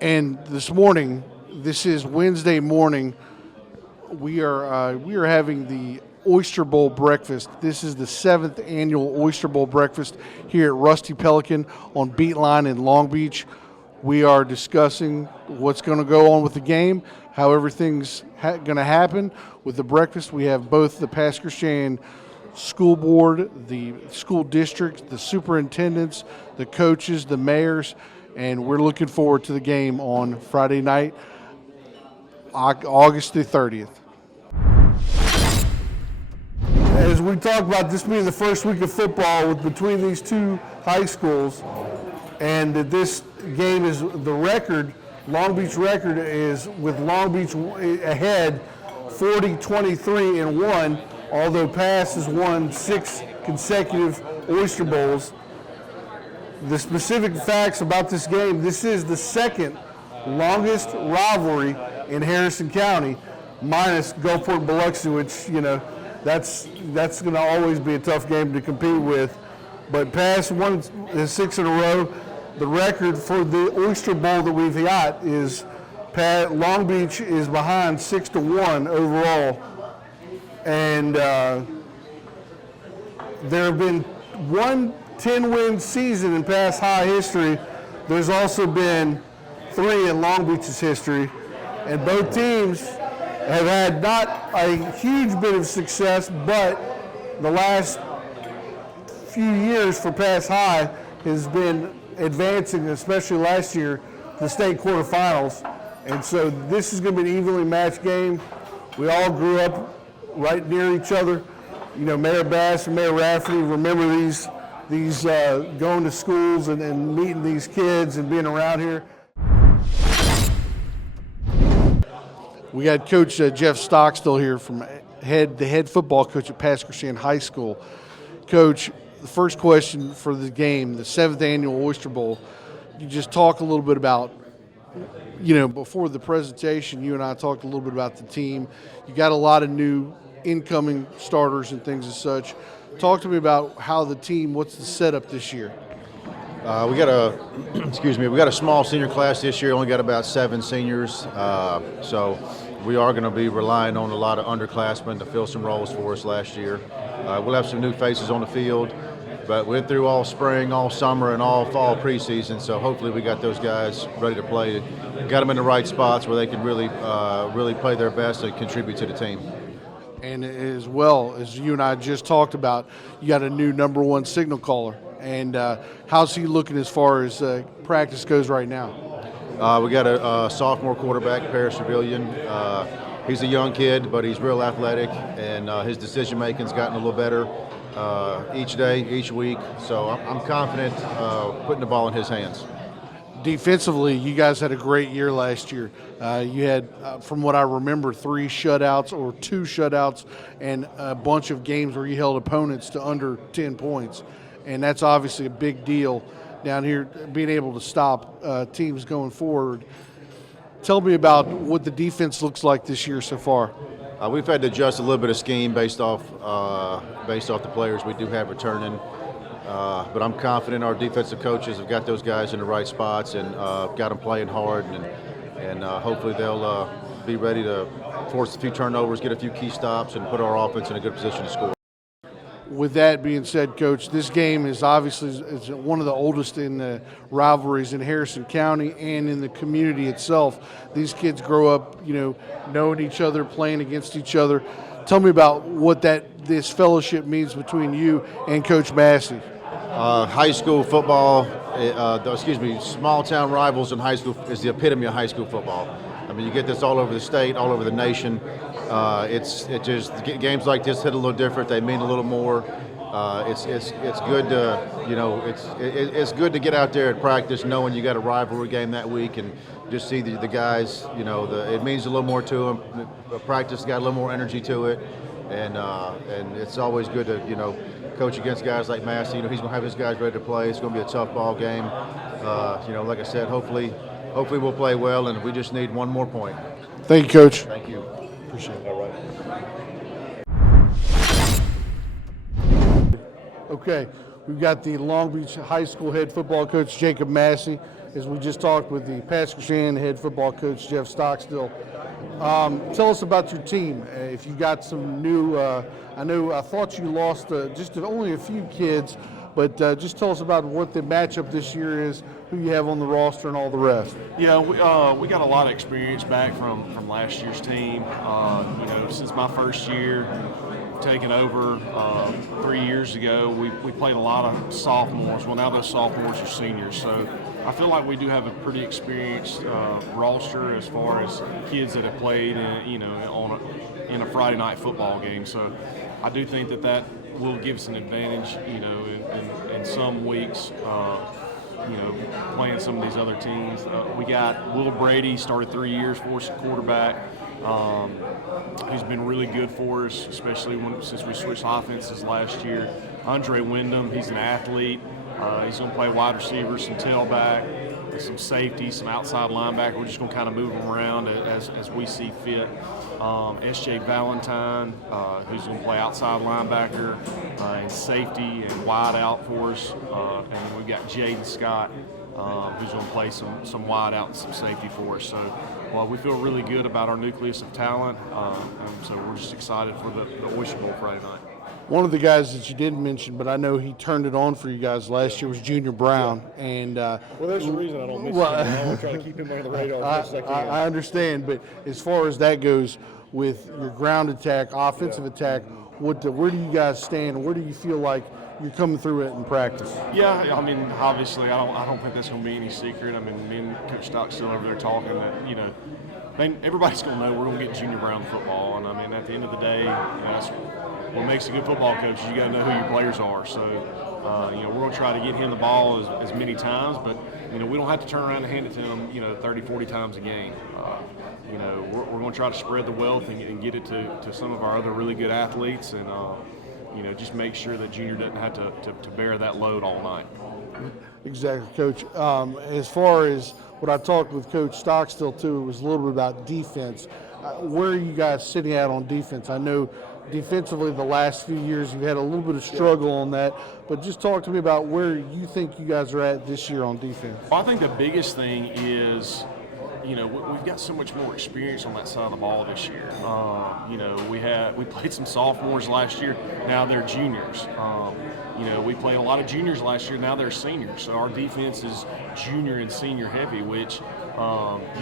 And this morning, this is Wednesday morning, we are having the Oyster Bowl breakfast. This is the 7th annual Oyster Bowl breakfast here at Rusty Pelican on Beatline in Long Beach. We are discussing what's going to go on with the game, how everything's going to happen with the breakfast. We have both the Pasquershane School Board, the school district, the superintendents, the coaches, the mayors, and we're looking forward to the game on Friday night, August the 30th. As we talk about this being the first week of football between these two high schools, and that this game is the record, Long Beach record is with Long Beach ahead 40-23-1, although Pass has won 6 consecutive Oyster Bowls. The specific facts about this game: this is the second longest rivalry in Harrison County, minus Gulfport Biloxi, which, you know, that's going to always be a tough game to compete with. But Pass won 6 in a row. The record for the Oyster Bowl that we've got is Long Beach is behind 6-1 overall, and there have been one 10-win season in Pass High history. There's also been 3 in Long Beach's history, and both teams have had not a huge bit of success, but the last few years for Pass High has been advancing, especially last year, to the state quarterfinals. And so this is going to be an evenly matched game. We all grew up right near each other. You know, Mayor Bass and Mayor Rafferty remember these going to schools and meeting these kids and being around here. We got Coach Jeff Stockstill here from the head football coach at Pasquershane High School. Coach, the first question for the game, the 7th annual Oyster Bowl, you just talk a little bit about, you know, before the presentation, you and I talked a little bit about the team. You got a lot of new incoming starters and things as such. Talk to me about how the team, what's the setup this year? We got a small senior class this year. Only got about 7 seniors, so we are going to be relying on a lot of underclassmen to fill some roles for us last year. We'll have some new faces on the field, but we went through all spring, all summer, and all fall preseason. So hopefully we got those guys ready to play. Got them in the right spots where they can really play their best and contribute to the team. And as well as you and I just talked about, you got a new number 1 signal caller. And how's he looking as far as practice goes right now? We got a sophomore quarterback, Paris Civilian. He's a young kid, but he's real athletic, and his decision-making's gotten a little better each day, each week. So I'm confident putting the ball in his hands. Defensively, you guys had a great year last year. You had, from what I remember, 3 shutouts or 2 shutouts and a bunch of games where you held opponents to under 10 points. And that's obviously a big deal down here, being able to stop teams going forward. Tell me about what the defense looks like this year so far. We've had to adjust a little bit of scheme based off the players we do have returning. But I'm confident our defensive coaches have got those guys in the right spots and got them playing hard, and hopefully they'll be ready to force a few turnovers, get a few key stops, and put our offense in a good position to score. With that being said, Coach, this game is obviously one of the oldest in the rivalries in Harrison County and in the community itself. These kids grow up, you know, knowing each other, playing against each other. Tell me about what this fellowship means between you and Coach Massey. High school football, small town rivals in high school is the epitome of high school football. I mean, you get this all over the state, all over the nation. Games like this hit a little different. They mean a little more. It's good to, you know, it's good to get out there and practice, knowing you got a rivalry game that week, and just see the guys. You know, it means a little more to them. The practice got a little more energy to it, and it's always good to, you know, coach against guys like Massey. You know, he's going to have his guys ready to play. It's going to be a tough ball game. You know, like I said, hopefully we'll play well, and we just need one more point. Thank you, Coach. Thank you. Appreciate it. All right. Okay, We've got the Long Beach High School head football coach, Jacob Massey, as we just talked with the Pasco Shan head football coach, Jeff Stockstill. Tell us about your team. If you got some new, I thought you lost just only a few kids, but just tell us about what the matchup this year is, who you have on the roster, and all the rest. Yeah, we got a lot of experience back from last year's team. Since my first year taking over 3 years ago, we played a lot of sophomores. Well, now those sophomores are seniors, so I feel like we do have a pretty experienced roster as far as kids that have played, in a Friday night football game. So I do think that will give us an advantage, in some weeks. Playing some of these other teams. We got Will Brady, started 3 years for us at quarterback. He's been really good for us, especially since we switched offenses last year. Andre Wyndham, he's an athlete. He's going to play wide receiver, some tailback, some safety, some outside linebacker. We're just going to kind of move them around as we see fit. S.J. Valentine, who's going to play outside linebacker and safety and wide out for us. And we've got Jaden Scott, who's going to play some wide out and some safety for us. So we feel really good about our nucleus of talent. And so we're just excited for the Oyster Bowl Friday night. One of the guys that you didn't mention, but I know he turned it on for you guys last year, was Junior Brown. Yeah. And there's a reason I don't mention him. I want to try to keep him under the radar as best I can. I understand, but as far as that goes, with your ground attack, offensive attack, where do you guys stand? Where do you feel like you're coming through it in practice? Yeah, I mean, obviously, I don't think that's going to be any secret. I mean, me and Coach Stock still over there talking that, everybody's going to know we're going to get Junior Brown football. And, I mean, at the end of the day, that's what makes a good football coach. You got to know who your players are. So, we're going to try to get him the ball as many times, but, we don't have to turn around and hand it to him, 30, 40 times a game. We're going to try to spread the wealth and get it to some of our other really good athletes and, just make sure that Junior doesn't have to bear that load all night. Exactly, Coach. As far as what I talked with Coach Stockstill, too, it was a little bit about defense. Where are you guys sitting at on defense? I know defensively the last few years you've had a little bit of struggle on that, but just talk to me about where you think you guys are at this year on defense. Well, I think the biggest thing is we've got so much more experience on that side of the ball this year. We played some sophomores last year. Now they're juniors. We played a lot of juniors last year. Now they're seniors. So our defense is junior and senior heavy, which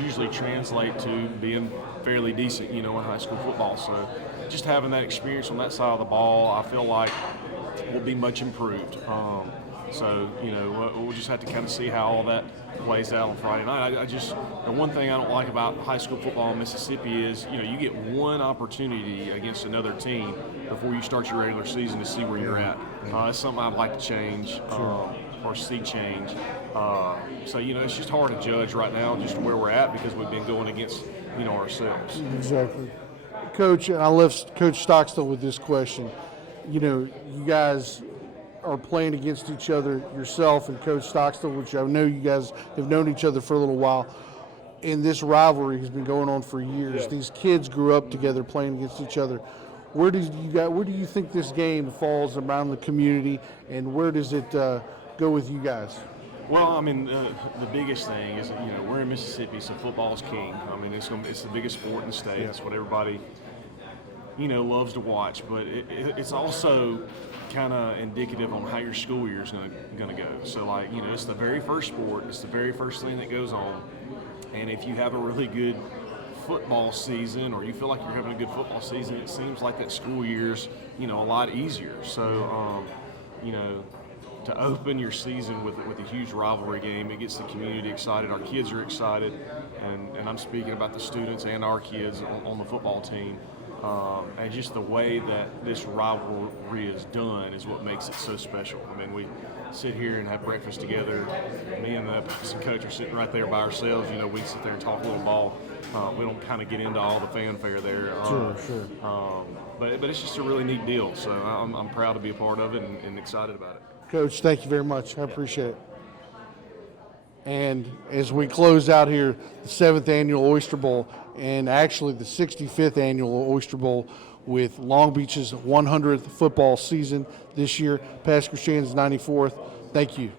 usually translate to being fairly decent, in high school football. So just having that experience on that side of the ball, I feel like will be much improved. We'll just have to kind of see how all that plays out on Friday night. The one thing I don't like about high school football in Mississippi is, you get one opportunity against another team before you start your regular season to see where you're at. That's something I'd like to change or see change. It's just hard to judge right now just where we're at because we've been going against, ourselves. Exactly. Coach, and I left Coach Stockstill with this question. You guys are playing against each other, yourself and Coach Stockstill, which I know you guys have known each other for a little while. And this rivalry has been going on for years. Yeah. These kids grew up together playing against each other. Where do you think this game falls around the community, and where does it go with you guys? Well, I mean, the biggest thing is, we're in Mississippi, so football's king. I mean, it's the biggest sport in the state. Yeah. It's what everybody, loves to watch. But it's also kind of indicative on how your school year is going to go. So, it's the very first sport. It's the very first thing that goes on. And if you have a really good football season, or you feel like you're having a good football season, it seems like that school year's, a lot easier. So, to open your season with a huge rivalry game, it gets the community excited. Our kids are excited, and I'm speaking about the students and our kids on the football team. And just the way that this rivalry is done is what makes it so special. I mean, we sit here and have breakfast together. Me and the assistant coach are sitting right there by ourselves. We sit there and talk a little ball. We don't kind of get into all the fanfare there. Sure. But it's just a really neat deal. So I'm proud to be a part of it and excited about it. Coach, thank you very much. I appreciate it. And as we close out here, the 7th Annual Oyster Bowl, and actually the 65th Annual Oyster Bowl, with Long Beach's 100th football season this year. Pascal Shannon's 94th. Thank you.